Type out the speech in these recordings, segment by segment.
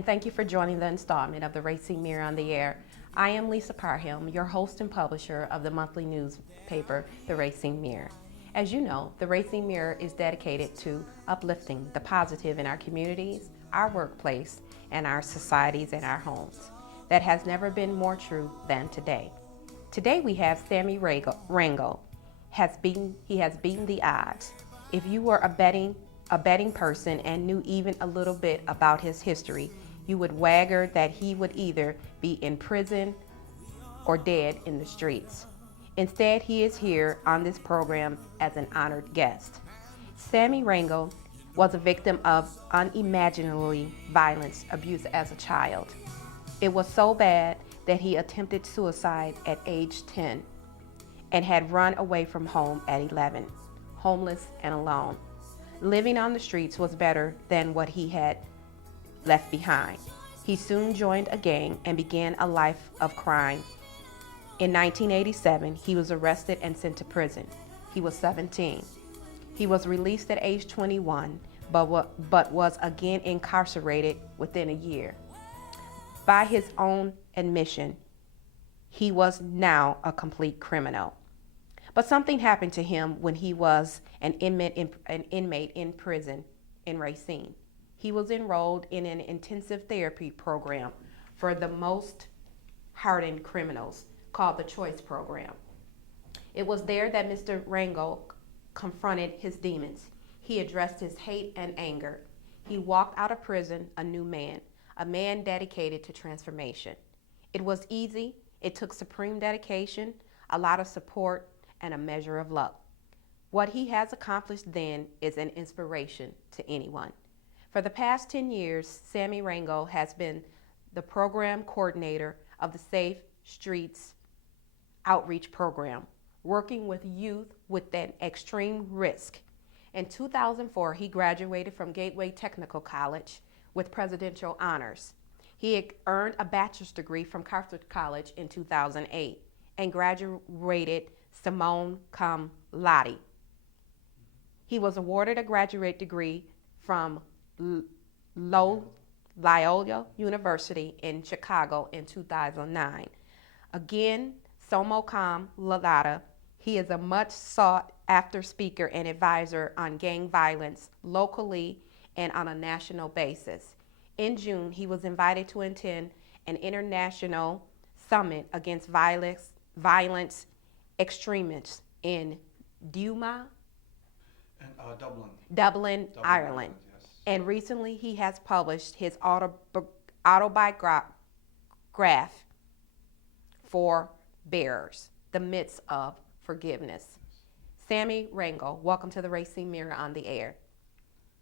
and thank you for joining the installment of the Racine Mirror on the Air. I am Lisa Parham, your host and publisher of the monthly newspaper, the Racine Mirror. As you know, the Racine Mirror is dedicated to uplifting the positive in our communities, our workplace, and our societies and our homes. That has never been more true than today. Today we have Sammy Rangel. He has beaten the odds. If you were a betting person and knew even a little bit about his history, you would wager that he would either be in prison or dead in the streets. Instead, he is here on this program as an honored guest. Sammy Rangel was a victim of unimaginably violent abuse as a child. It was so bad that he attempted suicide at age 10 and had run away from home at 11, homeless and alone. Living on the streets was better than what he had left behind. He soon joined a gang and began a life of crime. In 1987, he was arrested and sent to prison. He was 17. He was released at age 21, but was again incarcerated within a year. By his own admission, he was now a complete criminal. But something happened to him when he was an inmate in prison in Racine. He was enrolled in an intensive therapy program for the most hardened criminals called the Choice Program. It was there that Mr. Rangel confronted his demons. He addressed his hate and anger. He walked out of prison a new man, a man dedicated to transformation. It was easy. It took supreme dedication, a lot of support, and a measure of luck. What he has accomplished then is an inspiration to anyone. For the past 10 years, Sammy Rangel has been the program coordinator of the Safe Streets Outreach Program, working with youth with an extreme risk. In 2004, he graduated from Gateway Technical College with presidential honors. He earned a bachelor's degree from Carthage College in 2008 and graduated summa cum laude. He was awarded a graduate degree from Loyola University in Chicago in 2009. Again, summa cum laude, he is a much sought after speaker and advisor on gang violence locally and on a national basis. In June, he was invited to attend an international summit against violence extremists in Dublin, Ireland. Yes. And recently he has published his autobiography, For Bearers, The Myths of Forgiveness. Sammy Rangel, welcome to the Racine Mirror on the Air.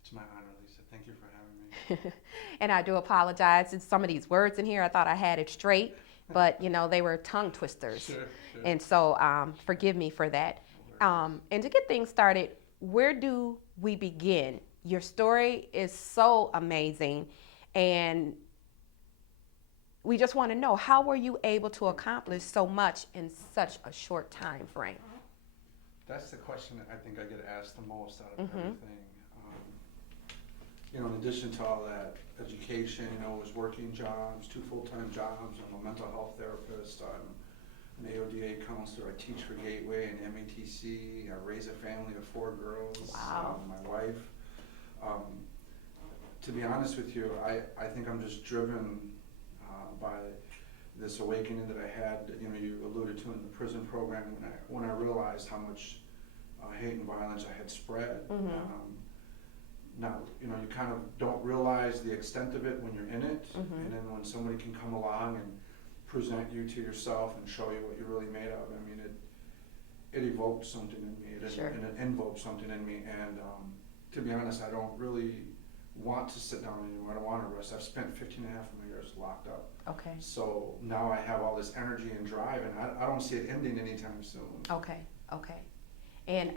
It's my honor, Lisa. Thank you for having me. And I do apologize. It's some of these words in here, I thought I had it straight, but they were tongue twisters. Sure. And so forgive me for that. And to get things started, where do we begin? Your story is so amazing, and we just want to know, how were you able to accomplish so much in such a short time frame? That's the question that I think I get asked the most out of everything. In addition to all that education, was working jobs, 2 full-time jobs. I'm a mental health therapist. I'm an AODA counselor. I teach for Gateway and METC. I raise a family of 4 girls. Wow. My wife. To be honest with you, I think I'm just driven by this awakening that I had. You alluded to in the prison program when I realized how much hate and violence I had spread. Now, you kind of don't realize the extent of it when you're in it, and then when somebody can come along and present you to yourself and show you what you're really made of, it evoked something in me, and it invoked something in me, and to be honest, I don't really want to sit down anymore. I don't want to rest. I've spent 15 and a half of my years locked up. Okay. So now I have all this energy and drive, and I don't see it ending anytime soon. Okay. And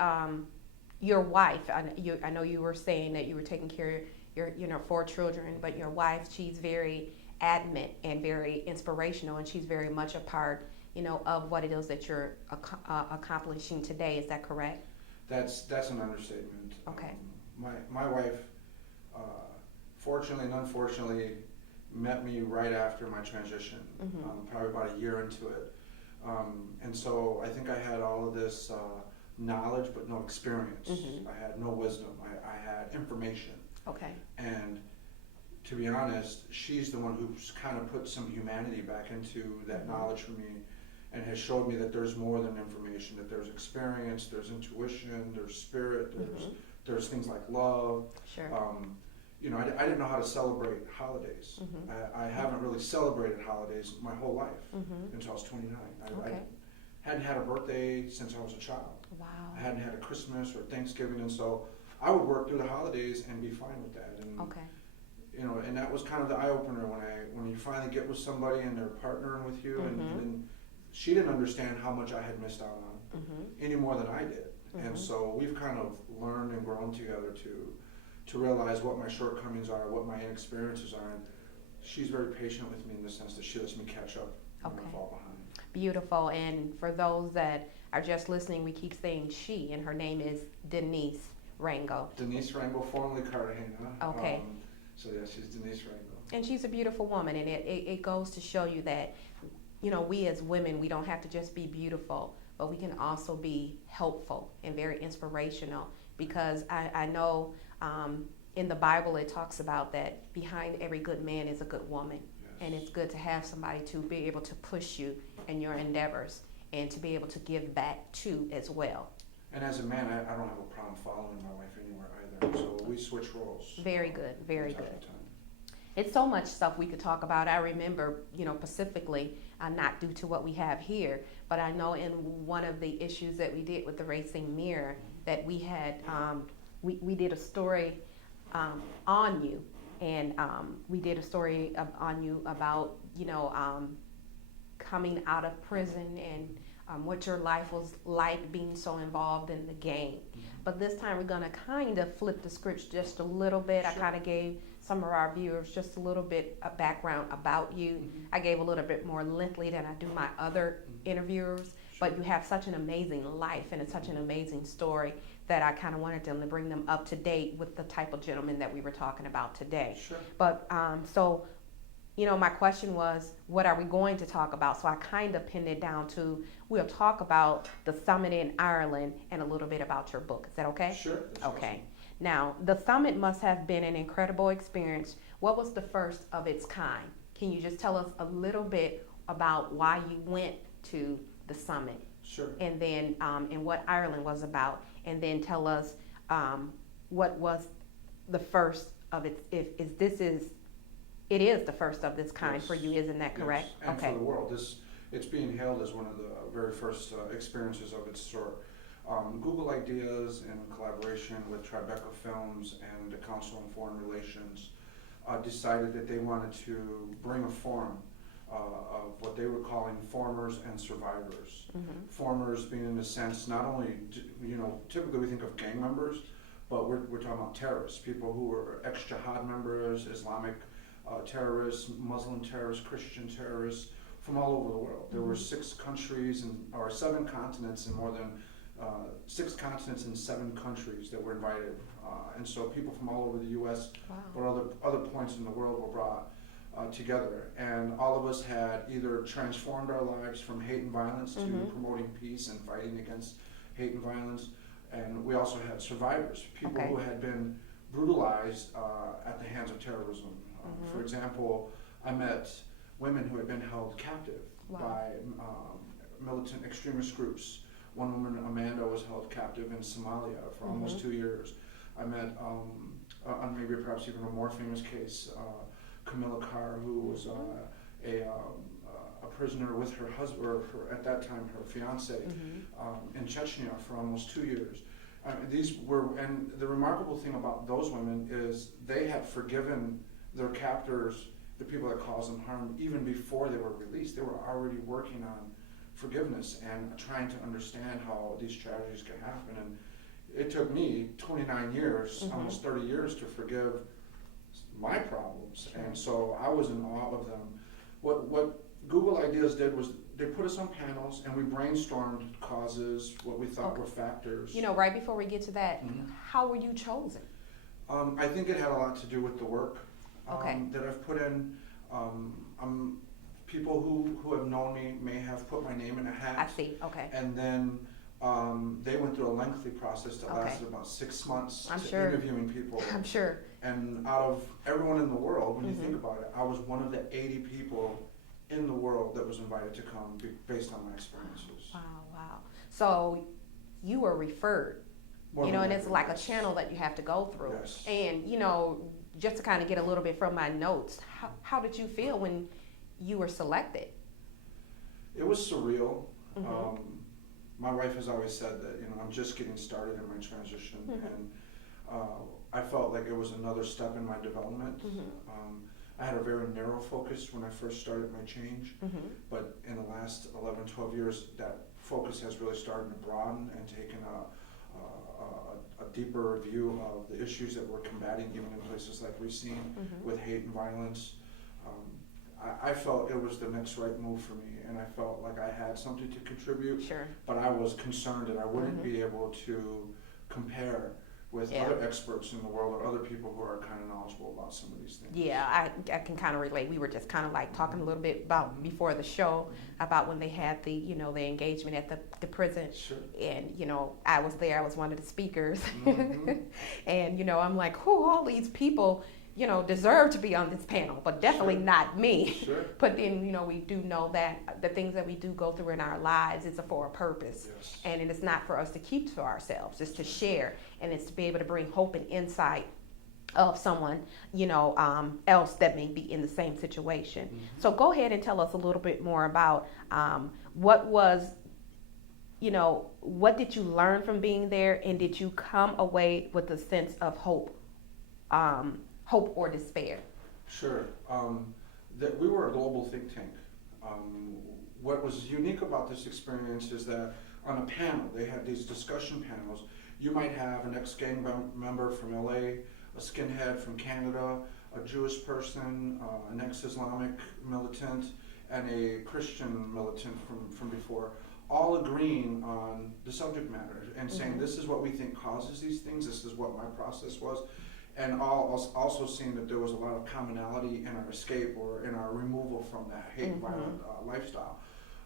your wife, I know you were saying that you were taking care of your 4 children, but your wife, she's very adamant and very inspirational, and she's very much a part, of what it is that you're accomplishing today. Is that correct? That's an understatement. Okay. My wife, fortunately and unfortunately, met me right after my transition, probably about a year into it. And so I think I had all of this knowledge but no experience. I had no wisdom. I had information. Okay. And to be honest, she's the one who's kind of put some humanity back into that knowledge for me, and has showed me that there's more than information, that there's experience, there's intuition, there's spirit, there's things like love. Sure. You know, I didn't know how to celebrate holidays. I haven't really celebrated holidays my whole life until I was 29. Okay. I hadn't had a birthday since I was a child. Wow. I hadn't had a Christmas or Thanksgiving, and so I would work through the holidays and be fine with that. And, Okay. you know, and that was kind of the eye opener when you finally get with somebody and they're partnering with you, and she didn't understand how much I had missed out on any more than I did. And so we've kind of learned and grown together to realize what my shortcomings are, what my inexperiences are, and she's very patient with me in the sense that she lets me catch up when I fall behind. Beautiful. And for those that are just listening, we keep saying she, and her name is Denise Rangel. Denise Rangel, formerly Cartagena. Okay. So yeah, she's Denise Rangel. And she's a beautiful woman, and it goes to show you that, you know, we as women, we don't have to just be beautiful, but we can also be helpful and very inspirational, because I know in the Bible it talks about that behind every good man is a good woman. Yes. And it's good to have somebody to be able to push you in your endeavors and to be able to give back to as well. And as a man, I don't have a problem following my wife anywhere either, so we switch roles. Very good, very from good. time to time. It's so much stuff we could talk about. I remember, you know, specifically, not due to what we have here, but I know in one of the issues that we did with the Racine Mirror that we had, we did a story on you, and we did a story on you about, you know, coming out of prison and what your life was like being so involved in the game. But this time we're going to kind of flip the script just a little bit. Sure. I kind of gave some of our viewers just a little bit of background about you. I gave a little bit more lengthy than I do my other interviewers, but you have such an amazing life and it's such an amazing story that I kind of wanted them to bring them up to date with the type of gentleman that we were talking about today. Sure. But so, you know, my question was, what are we going to talk about? So I kind of pinned it down to, we'll talk about the summit in Ireland and a little bit about your book. Is that okay? Sure. Okay. Awesome. Now, the summit must have been an incredible experience. What was the first of its kind? Can you just tell us a little bit about why you went to the summit? Sure. And then, and what Ireland was about, and then tell us what was the first of its, if this is, it is the first of this kind. Yes. For you, isn't that correct? Yes. And okay. For the world, it's being hailed as one of the very first experiences of its sort. Google Ideas, in collaboration with Tribeca Films and the Council on Foreign Relations, decided that they wanted to bring a forum of what they were calling formers and survivors. Formers being, in a sense, not only, you know, typically we think of gang members, but we're talking about terrorists, people who were ex-jihad members, Islamic terrorists, Muslim terrorists, Christian terrorists from all over the world. There were 6 countries or 7 continents and more than 6 continents and 7 countries that were invited. And so people from all over the U.S. Wow. but other points in the world were brought together. And all of us had either transformed our lives from hate and violence to promoting peace and fighting against hate and violence. And we also had survivors, people who had been brutalized at the hands of terrorism. For example, I met women who had been held captive by militant extremist groups. One woman, Amanda, was held captive in Somalia for almost 2 years. I met, on maybe perhaps even a more famous case, Camilla Carr, who was a prisoner with her husband, or at that time her fiance, in Chechnya for almost 2 years. These were, and the remarkable thing about those women is they had forgiven their captors, the people that caused them harm, even before they were released. They were already working on forgiveness and trying to understand how these tragedies could happen. And it took me 29 years, almost 30 years, to forgive my problems. And so I was in awe of them. What Google Ideas did was they put us on panels and we brainstormed causes, what we thought were factors. You know, right before we get to that, how were you chosen? I think it had a lot to do with the work that I've put in. People who have known me may have put my name in a hat. I see. Okay. And then they went through a lengthy process that Okay. lasted about 6 months I'm to sure. interviewing people. I'm sure. And out of everyone in the world, when you Mhm. think about it, I was one of the 80 people in the world that was invited to come based on my experiences. Wow, wow. So you were referred, More you know, than and it's likely, like a yes. channel that you have to go through. Yes. And, you know, just to kind of get a little bit from my notes, how did you feel when you were selected? It was surreal. Mhm. My wife has always said that, you know, I'm just getting started in my transition, Mhm. and I felt like it was another step in my development. Mhm. I had a very narrow focus when I first started my change, Mhm. but in the last 11, 12 years, that focus has really started to broaden and taken a deeper view of the issues that we're combating, even in places like Racine, Mhm. with hate and violence. I felt it was the next right move for me, and I felt like I had something to contribute, Sure. but I was concerned that I wouldn't Mhm. be able to compare with Yeah. other experts in the world or other people who are kind of knowledgeable about some of these things. Yeah, I can kind of relate. We were just kind of like talking a little bit about before the show about when they had the, you know, the engagement at the prison. Sure. And, you know, I was there. I was one of the speakers. Mhm. And, you know, I'm like, who, all these people, you know, deserve to be on this panel, but definitely Sure. not me. Sure. But then, you know, we do know that the things that we do go through in our lives is for a purpose. Yes. And it is not for us to keep to ourselves. It's to share. And it's to be able to bring hope and insight of someone, you know, else that may be in the same situation. Mhm. So go ahead and tell us a little bit more about what was, you know, what did you learn from being there, and did you come away with a sense of hope, hope or despair? Sure. That we were a global think tank. What was unique about this experience is that on a panel, they had these discussion panels. You might have an ex-gang member from LA, a skinhead from Canada, a Jewish person, an ex-Islamic militant, and a Christian militant from before, all agreeing on the subject matter and saying, Mhm. this is what we think causes these things, this is what my process was, and also seeing that there was a lot of commonality in our escape or in our removal from that hate and Mhm. violent lifestyle.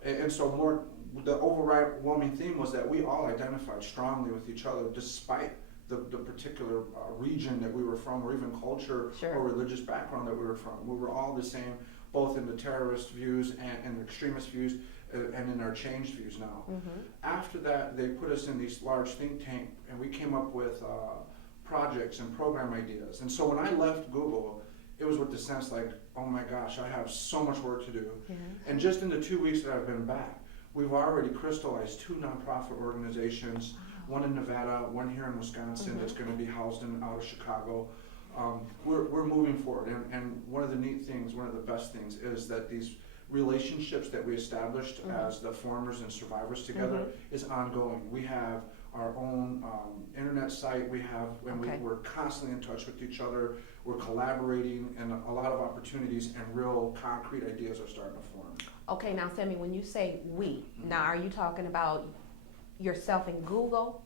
And so the overwhelming theme was that we all identified strongly with each other despite the particular region that we were from, or even culture Sure. or religious background that we were from. We were all the same, both in the terrorist views and in the extremist views, and in our changed views now. Mhm. After that, they put us in these large think tank, and we came up with projects and program ideas. And so when I left Google, it was with the sense like, oh my gosh, I have so much work to do. Yeah. And just in the 2 weeks that I've been back, we've already crystallized 2 nonprofit organizations, one in Nevada, one here in Wisconsin, Mhm. that's going to be housed out of Chicago. We're moving forward, and one of the neat things, one of the best things, is that these relationships that we established Mhm. as the formers and survivors together Mhm. is ongoing. We have our own internet site, and Okay. we're constantly in touch with each other, we're collaborating, and a lot of opportunities and real concrete ideas are starting to form. Okay, now Sammy, when you say we, now are you talking about yourself and Google,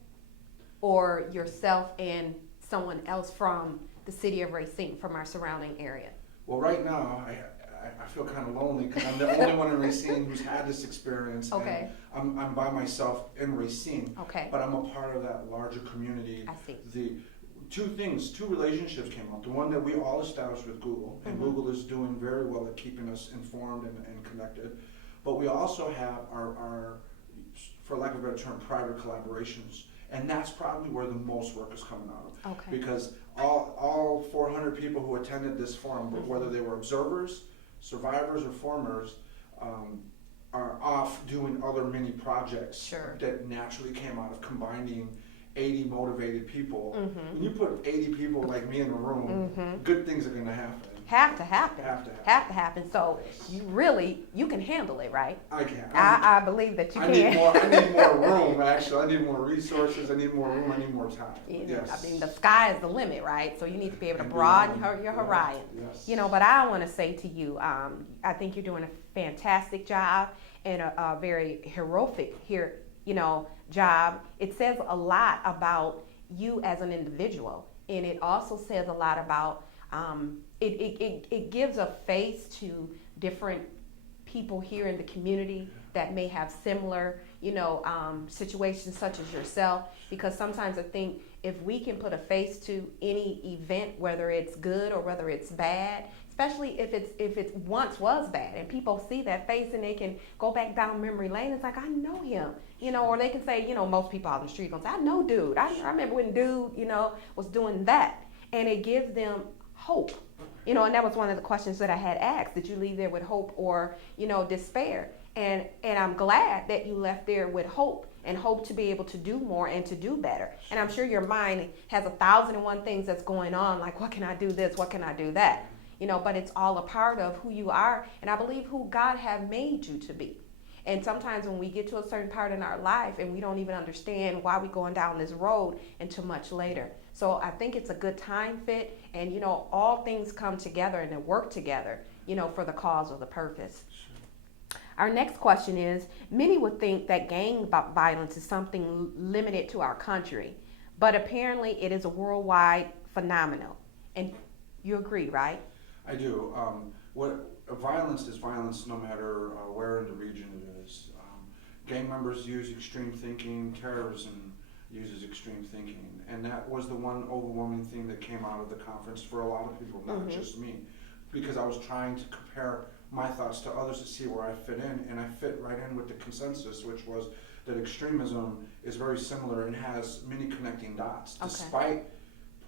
or yourself and someone else from the city of Racine, from our surrounding area? Well, right now, I feel kind of lonely because I'm the only one in Racine who's had this experience. Okay. And I'm by myself in Racine, Okay, but I'm a part of that larger community. I see. The two relationships came up. The one that we all established with Google, and Mhm. Google is doing very well at keeping us informed and connected. But we also have our, for lack of a better term, private collaborations. And that's probably where the most work is coming out of. Okay. Because all 400 people who attended this forum, Mhm. whether they were observers, survivors, or formers, are off doing other mini projects Sure. that naturally came out of combining 80 motivated people. Mhm. When you put 80 people like me in a room, Mhm. good things are going to happen. Have to happen. Have to happen. Have to happen. So Yes. you can handle it, right? I can. I believe that you I can. need more room, actually. I need more resources. I need more room. I need more time. You know, Yes. I mean, the sky is the limit, right? So you need to be able to And broaden beyond. your Yeah. horizon. Yes. You know, but I want to say to you, I think you're doing a fantastic job and a very heroic job. It says a lot about you as an individual, and it also says a lot about it gives a face to different people here in the community that may have similar, situations such as yourself. Because sometimes I think if we can put a face to any event, whether it's good or whether it's bad, especially if it once was bad, and people see that face and they can go back down memory lane. It's like, I know him, or they can say, most people out in the street gonna say, I know dude. I remember when dude, was doing that, and it gives them hope. And that was one of the questions that I had asked. Did you leave there with hope or, despair? And I'm glad that you left there with hope and hope to be able to do more and to do better. And I'm sure your mind has 1,001 things that's going on, like, what can I do this? What can I do that? But it's all a part of who you are, and I believe who God have made you to be. And sometimes when we get to a certain part in our life and we don't even understand why we're going down this road until much later. So I think it's a good time fit, and all things come together and they work together, for the cause or the purpose. Our next question is, many would think that gang violence is something limited to our country, but apparently it is a worldwide phenomenon. And you agree, right? I do. Violence is violence no matter where in the region it is. Gang members use extreme thinking, terrorism uses extreme thinking, and that was the one overwhelming thing that came out of the conference for a lot of people, not just me, because I was trying to compare my thoughts to others to see where I fit in, and I fit right in with the consensus, which was that extremism is very similar and has many connecting dots, despite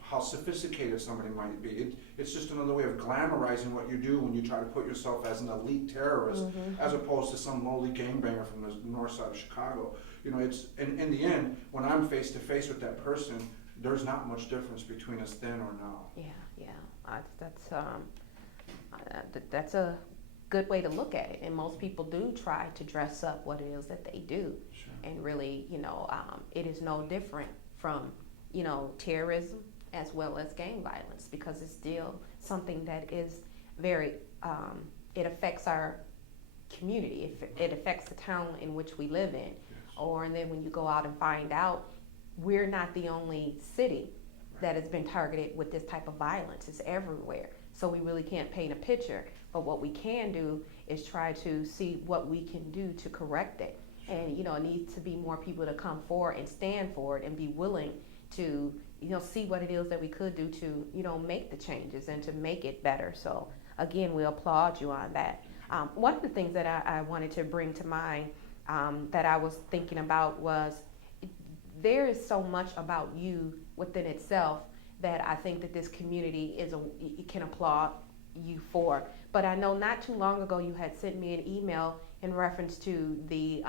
how sophisticated somebody might be. It's just another way of glamorizing what you do when you try to put yourself as an elite terrorist, as opposed to some lowly gangbanger from the north side of Chicago. It's in the end, when I'm face to face with that person, there's not much difference between us then or now. That's a good way to look at it. And most people do try to dress up what it is that they do. Sure. And really, it is no different from, terrorism as well as gang violence, because it's still something that is very, it affects our community. It affects the town in which we live in. And then when you go out and find out, we're not the only city that has been targeted with this type of violence. It's everywhere. So we really can't paint a picture. But what we can do is try to see what we can do to correct it. And, it needs to be more people to come forward and stand for it and be willing to, see what it is that we could do to, make the changes and to make it better. So, again, we applaud you on that. One of the things that I wanted to bring to mind that I was thinking about was there is so much about you within itself that I think that this community can applaud you for. But I know not too long ago you had sent me an email in reference to the